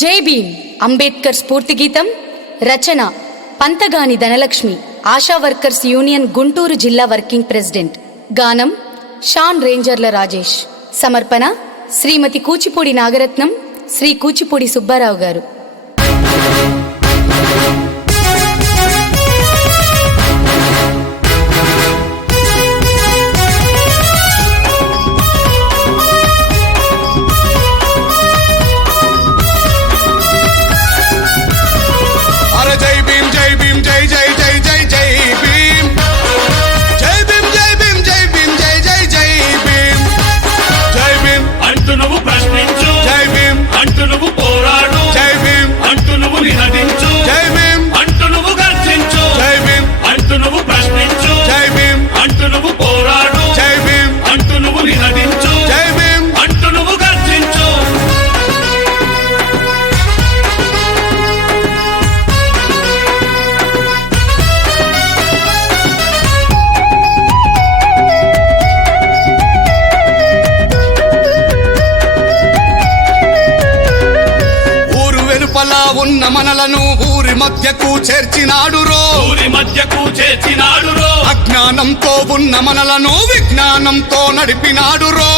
జై భీమ్ అంబేద్కర్ స్ఫూర్తి గీతం రచన పంతగాని ధనలక్ష్మి ఆశా వర్కర్స్ యూనియన్ గుంటూరు జిల్లా వర్కింగ్ ప్రెసిడెంట్. గానం షాన్ రేంజర్ల రాజేష్. సమర్పణ శ్రీమతి కూచిపూడి నాగరత్నం, శ్రీ కూచిపూడి సుబ్బారావు గారు. ఉన్న మనలను ఊరి మధ్యకు చేర్చినాడురో, అజ్ఞానంతో ఉన్న మనలను విజ్ఞానంతో నడిపినాడురో,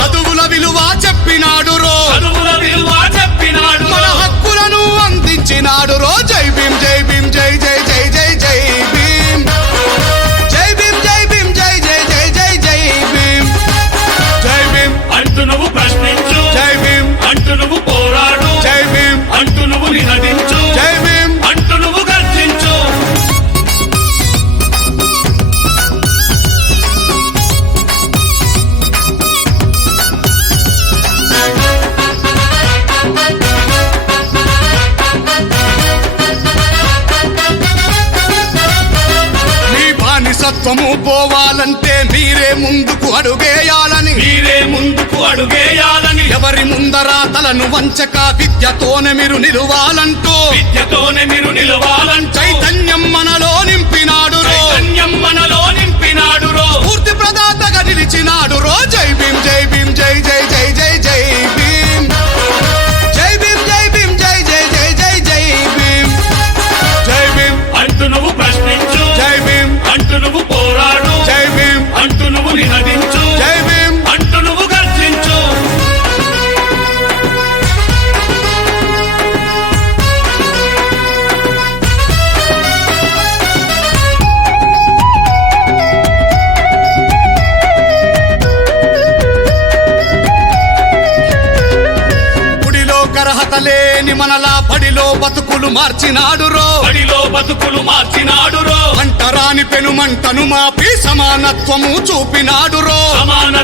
చదువుల విలువ చెప్పినాడురో, మన హక్కులను అందించినాడురో. జై భీమ్ జై భీమ్ జై జై జై జై జై భీమ్, జై భీమ్ జై భీమ్ జై జై జై జై జై భీమ్. జై భీమ్ అంటూ నువ్వు ప్రశ్నించు, జై భీమ్ అంటూ నువ్వు పోరాడు, జై భీమ్ అంటూ నువ్వు నినదించు, జై భీమ్ అంటూ నువ్వు గర్జించు. సత్వము పోవాలంటే మీరే ముందుకు అడుగేయాలని, మీరే ముందుకు అడుగేయాలని, ఎవరి ముందరా తలను వంచక విద్యతోనే మీరు నిలువాలంటూ, విద్యతోనే మీరు నిలవాలంటూ చైతన్యం మనలో నింపినాడు, చైతన్యం మనలో నింపినాడు, పూర్తి ప్రదాతగా నిలిచినాడు రో. జై భీమ్ జై భీమ్ జై జై జై జై జై భీమ్, జై భీమ్ జై భీమ్ జై జై జై జై జై భీమ్. జై భీమ్ అంటూ నువ్వు ప్రశ్నించు, జై భీమ్ అంటూ నువ్వు పోరాడు, జై భీమ్ అంటూ నువ్వు నినదించు, జై భీమ్ అంటూ నువ్వు గర్జించు. లేని మనలా బడిలో బతుకులు మార్చినాడు రో, బడిలో బతుకులు మార్చినాడు రో, అంటరాని పెనుమంటను మాపి సమానత్వము చూపినాడు రో, సమాన